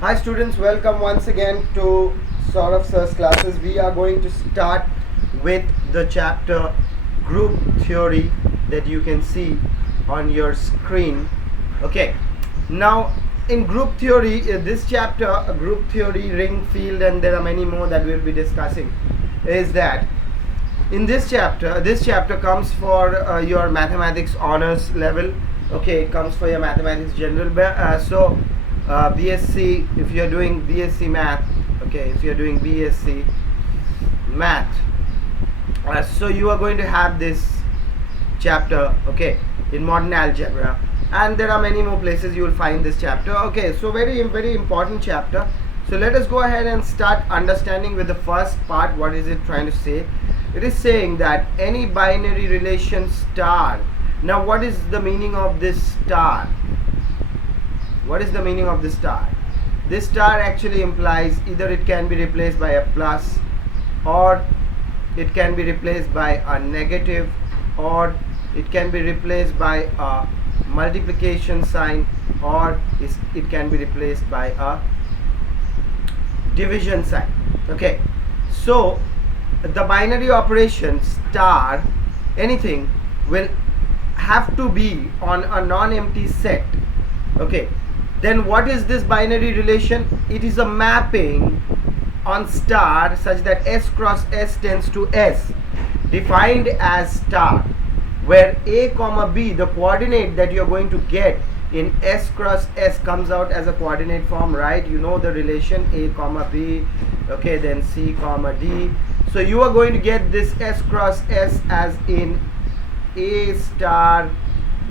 Hi students, welcome once again to Saurav Sir's classes. We are going to start with the chapter group theory that you can see on your screen. Okay, now in group theory, this chapter, group theory, ring field, and there are many more that we'll be discussing, is that in this chapter comes for your mathematics honors level. Okay, it comes for your mathematics general. BSc, if you're doing BSc math, okay, if you're doing BSc math, so you are going to have this chapter, okay, in modern algebra, and there are many more places you will find this chapter. Okay, so very important chapter. So let us go ahead and start understanding with the first part. What is it trying to say? It is saying that any binary relation star. Now what is the meaning of this star? What is the meaning of this star? This star actually implies either it can be replaced by a plus, or it can be replaced by a negative, or it can be replaced by a multiplication sign, or it can be replaced by a division sign. Okay, so the binary operation star anything will have to be on a non-empty set. Okay, then what is this binary relation? It is a mapping on star such that S cross S tends to S, defined as star, where a comma b, the coordinate that you're going to get in S cross S, comes out as a coordinate form, right? You know the relation a comma b, okay, then c comma d. So you are going to get this S cross S as in a star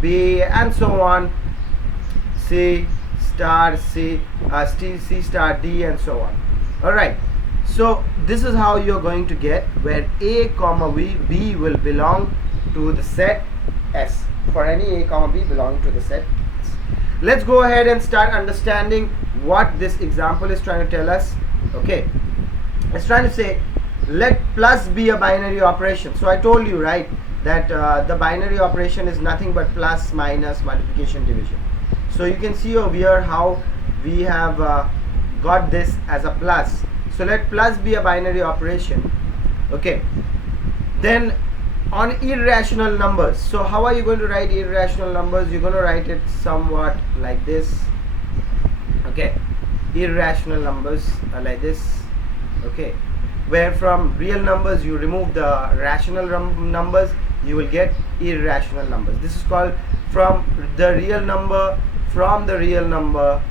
b and so on, c star c, c star d, and so on. All right, so this is how you're going to get, where a comma b will belong to the set S, for any a comma b belonging to the set S. Let's go ahead and start understanding what this example is trying to tell us. Okay, it's trying to say let plus be a binary operation. So I told you, right, that the binary operation is nothing but plus, minus, multiplication, division. So you can see over here how we have got this as a plus. So let plus be a binary operation. Okay, then on irrational numbers, so how are you going to write irrational numbers? You're going to write it somewhat like this. Okay, irrational numbers are like this. Okay, where from real numbers you remove the rational numbers, you will get irrational numbers. This is called from the real number, real numbers,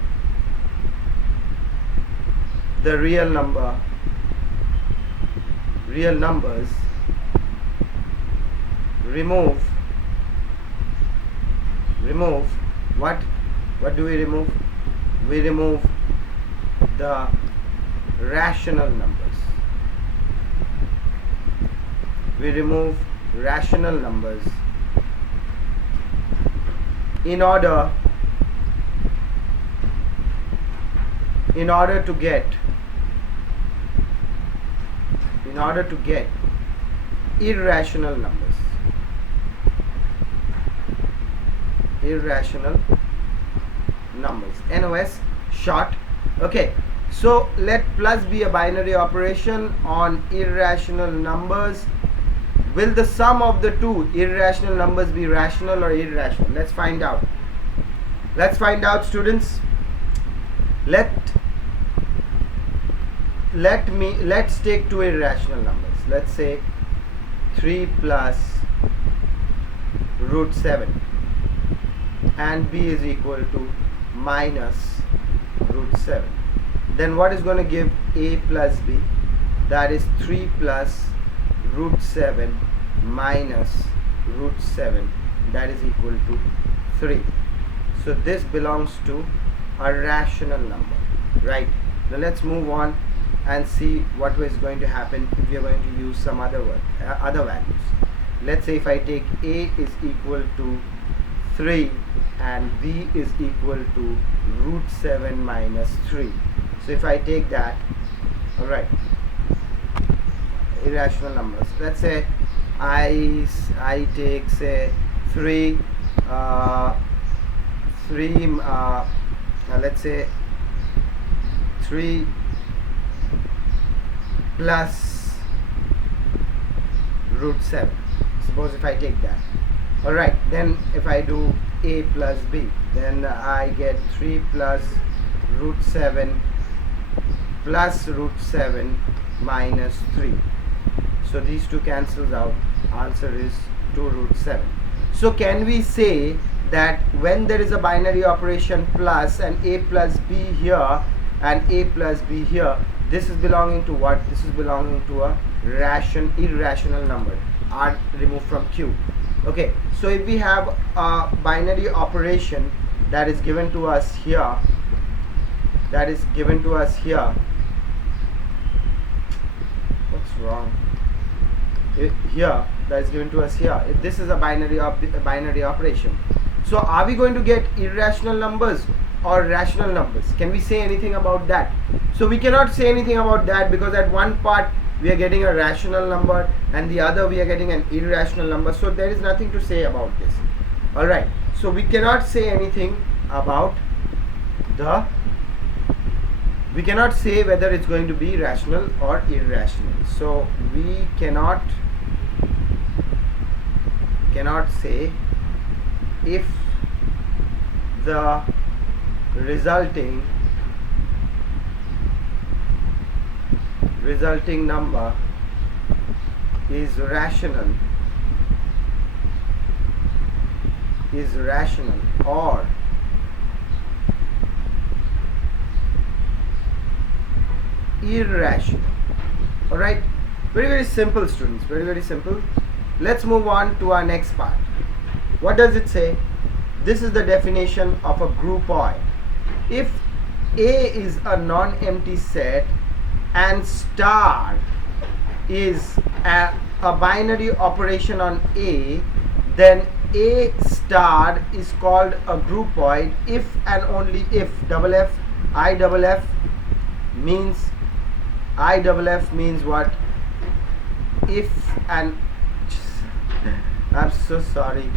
remove what do we remove? We remove the rational numbers. We remove rational numbers in order to get irrational numbers. NOS short. Okay, so let plus be a binary operation on irrational numbers. Will the sum of the two irrational numbers be rational or irrational? Let's find out. Students. Let's take two irrational numbers. Let's say 3 plus root 7 and b is equal to minus root 7. Then what is going to give a plus b? That is 3 plus root 7 minus root 7, that is equal to 3. So this belongs to a rational number, right? Now let's move on and see what is going to happen if we are going to use some other values. Let's say if I take a is equal to 3 and b is equal to root 7 minus 3. So if I take that, all right, irrational numbers, let's say I take, say, 3 let's say 3 plus root 7. Suppose if I take that. Alright, then if I do a plus b, then I get 3 plus root 7 plus root 7 minus 3. So these two cancels out. Answer is 2 root 7. So can we say that when there is a binary operation plus and a plus b here and a plus b here, this is belonging to what? This is belonging to a irrational number, r removed from q. Okay, so if we have a binary operation that is given to us here, what's wrong here, that is given to us here, if this is a binary operation, so are we going to get irrational numbers or rational numbers? Can we say anything about that? So we cannot say anything about that, because at one part we are getting a rational number and the other we are getting an irrational number, so there is nothing to say about this. Alright, so we cannot say anything about we cannot say whether it's going to be rational or irrational. So we cannot say if the resulting number is rational or irrational. Alright, very simple, students, very simple. Let's move on to our next part. What does it say? This is the definition of a groupoid. If A is a non-empty set and star is a binary operation on A, then A star is called a groupoid if and only if IFF means what? If and I'm so sorry.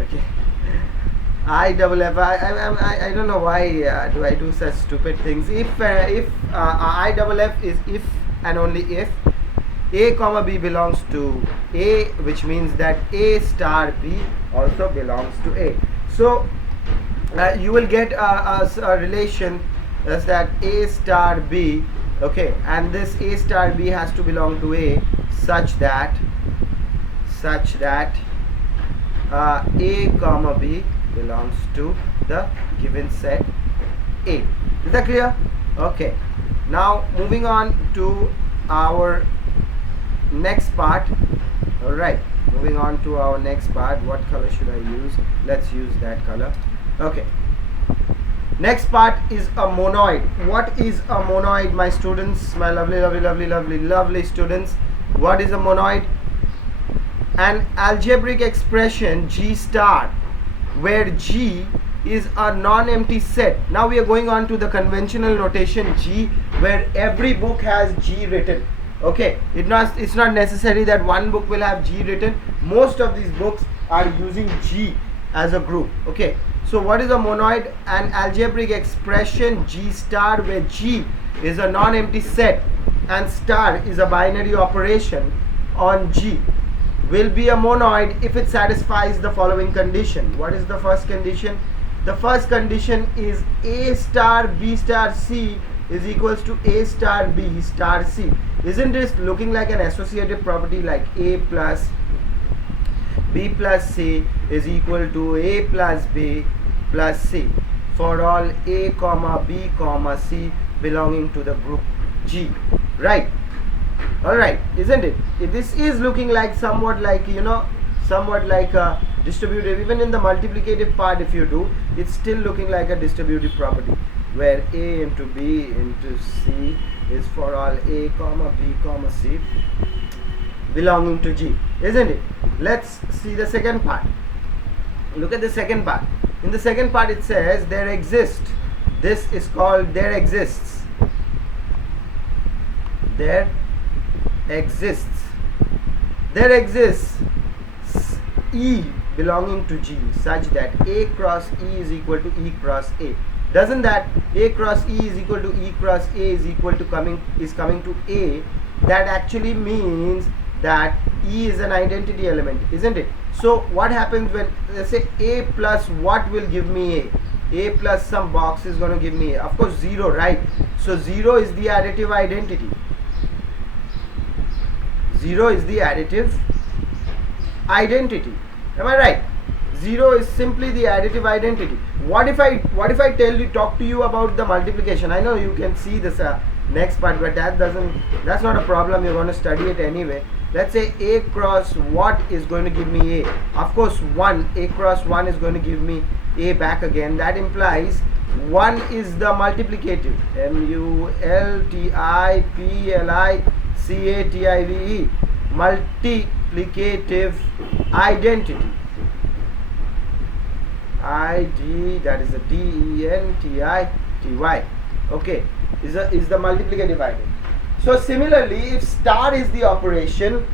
Okay. I don't know why do I do such stupid things. If IFF is if and only if A comma B belongs to A, which means that A star B also belongs to A. So you will get a relation as that A star B, okay, and this A star B has to belong to A such that A comma B belongs to the given set A. Is that clear? Okay. Now moving on to our next part. Alright, moving on to our next part. What color should I use? Let's use that color. Okay. Next part is a monoid. What is a monoid, my students, my lovely students? What is a monoid? An algebraic expression G star where G is a non-empty set. Now we are going on to the conventional notation G, where every book has G written. Okay, it's not necessary that one book will have G written. Most of these books are using G as a group. Okay, so what is a monoid? An algebraic expression G star where G is a non-empty set and star is a binary operation on G will be a monoid if it satisfies the following condition. What is the first condition? The first condition is A star B star C is equals to A star B star C. Isn't this looking like an associative property, like A plus B plus C is equal to A plus B plus C for all A comma B comma C belonging to the group G, right? Alright, isn't it? This is looking like somewhat like a distributive. Even in the multiplicative part, if you do, it's still looking like a distributive property where A into B into C is for all A comma B comma C belonging to G, isn't it? Let's see the second part. Look at the second part. In the second part it says there exists. This is called there exists. There exists E belonging to G such that A cross E is equal to E cross A. Doesn't that A cross E is equal to E cross A is equal to coming to A? That actually means that E is an identity element, isn't it? So what happens when, let's say, A plus what will give me A? A plus some box is going to give me A. Of course 0, right? So 0 is the additive identity. 0 is the additive identity. Am I right? 0 is simply the additive identity. What if I talk to you about the multiplication? I know you can see this next part, but that's not a problem. You're going to study it anyway. Let's say A cross what is going to give me A? Of course 1. A cross 1 is going to give me A back again. That implies 1 is the multiplicative. multiplicative multiplicative identity. That is a dentity. Okay, is the multiplicative identity. So similarly, if star is the operation,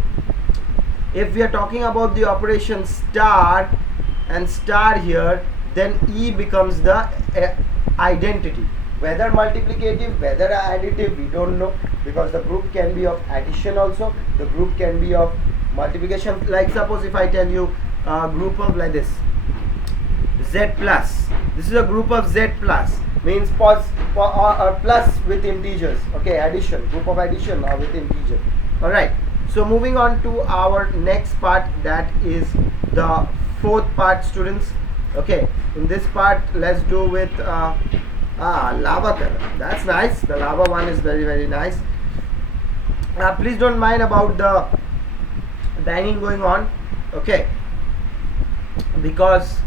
if we are talking about the operation star and star here, then E becomes the identity. Whether multiplicative, whether additive, we don't know, because the group can be of addition also, the group can be of multiplication. Like suppose if I tell you a group of like this, Z plus, this is a group of Z plus, means plus with integers. Okay, addition, group of addition or with integer. All right, so moving on to our next part, that is the fourth part, students. Okay, in this part let's do with lava color. That's nice. The lava one is very, very nice. Please don't mind about the banging going on, okay, because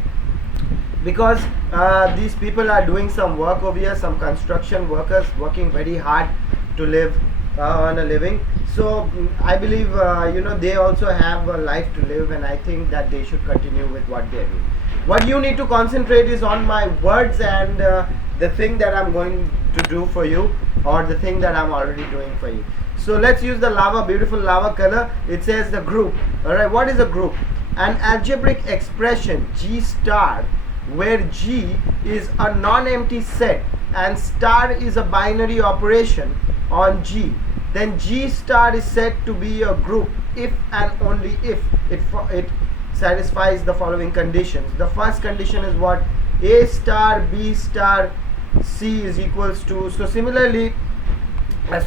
these people are doing some work over here, some construction workers working very hard to live on a living. So I believe they also have a life to live, and I think that they should continue with what they're doing. What you need to concentrate is on my words and the thing that I'm going to do for you, or the thing that I'm already doing for you. So let's use the lava, beautiful lava color. It says the group. All right, what is a group? An algebraic expression G star, where G is a non-empty set and star is a binary operation on G, then G star is said to be a group if and only if it satisfies the following conditions. The first condition is what? A star B star C is equals to. So similarly,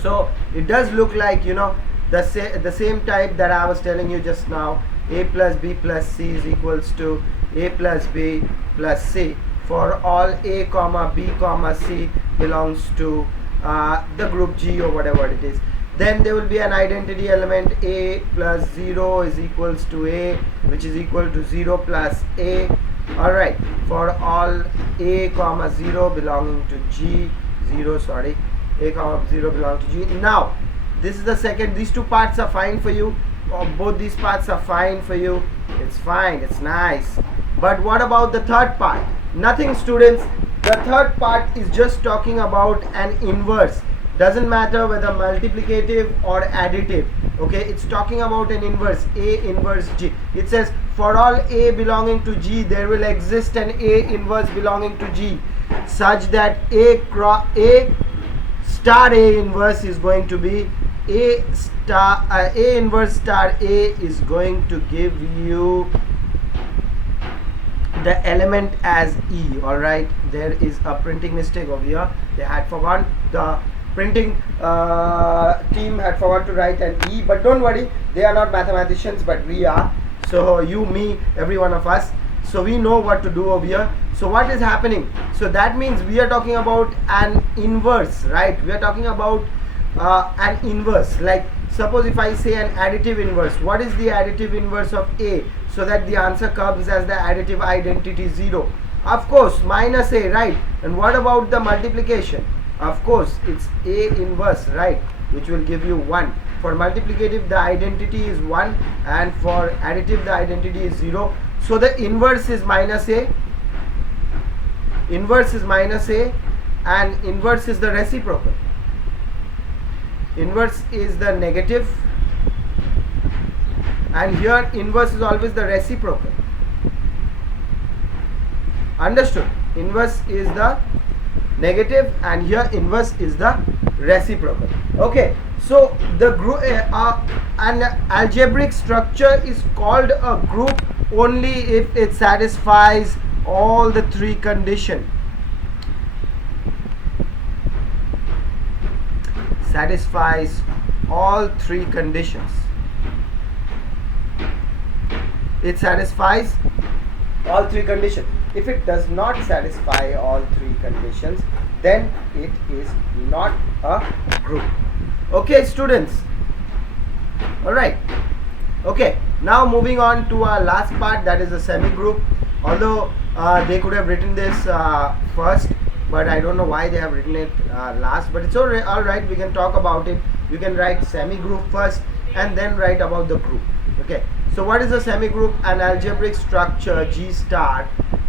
so it does look like the same type that I was telling you just now. A plus B plus C is equals to A plus B plus C for all A comma B comma C belongs to the group G or whatever it is. Then there will be an identity element A plus 0 is equals to A, which is equal to 0 plus A. Alright, for all A comma 0 belonging to G, A comma 0 belonging to G. Now this is the second. These two parts are fine for you, or both these parts are fine for you. It's fine, it's nice. But what about the third part? Nothing, students. The third part is just talking about an inverse. Doesn't matter whether multiplicative or additive. Okay, it's talking about an inverse, A inverse G. It says for all A belonging to G, there will exist an A inverse belonging to G, such that A star A inverse is going to be A inverse star A is going to give you the element as E. All right, there is a printing mistake over here. They had forgotten, the printing team had forgot to write an E, but don't worry, they are not mathematicians, but we are. So you, me, every one of us, so we know what to do over here. So what is happening? So that means we are talking about an inverse, right? We are talking about an inverse. Like suppose if I say an additive inverse, what is the additive inverse of A, so that the answer comes as the additive identity 0? Of course, minus A, right? And what about the multiplication? Of course, it's A inverse, right, which will give you 1. For multiplicative, the identity is 1, and for additive, the identity is 0. So the inverse is minus A. Inverse is minus A, and inverse is the reciprocal. Inverse is the negative, and here inverse is always the reciprocal. Understood? Inverse is the negative, and here inverse is the reciprocal. Okay, so the group an algebraic structure is called a group only if it satisfies all the three conditions. Satisfies all three conditions. It satisfies all three conditions. If it does not satisfy all three conditions, then it is not a group. Okay, students. All right. Okay, now moving on to our last part, that is a semi-group. Although they could have written this first, but I don't know why they have written it last, but it's all right, we can talk about it. You can write semi-group first and then write about the group. Okay, so what is a semi-group? An algebraic structure G star,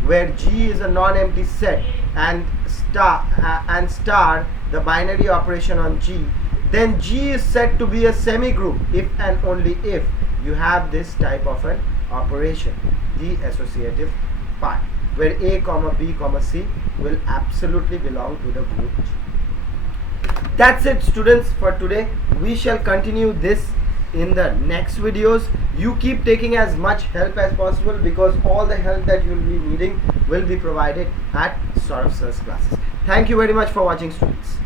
where G is a non-empty set and star the binary operation on G, then G is said to be a semi-group if and only if you have this type of an operation, the associative part, where A comma B comma C will absolutely belong to the group G. That's it, students, for today. We shall continue this in the next videos. You keep taking as much help as possible, because all the help that you will be needing will be provided at Saurav Sir's classes. Thank you very much for watching, students.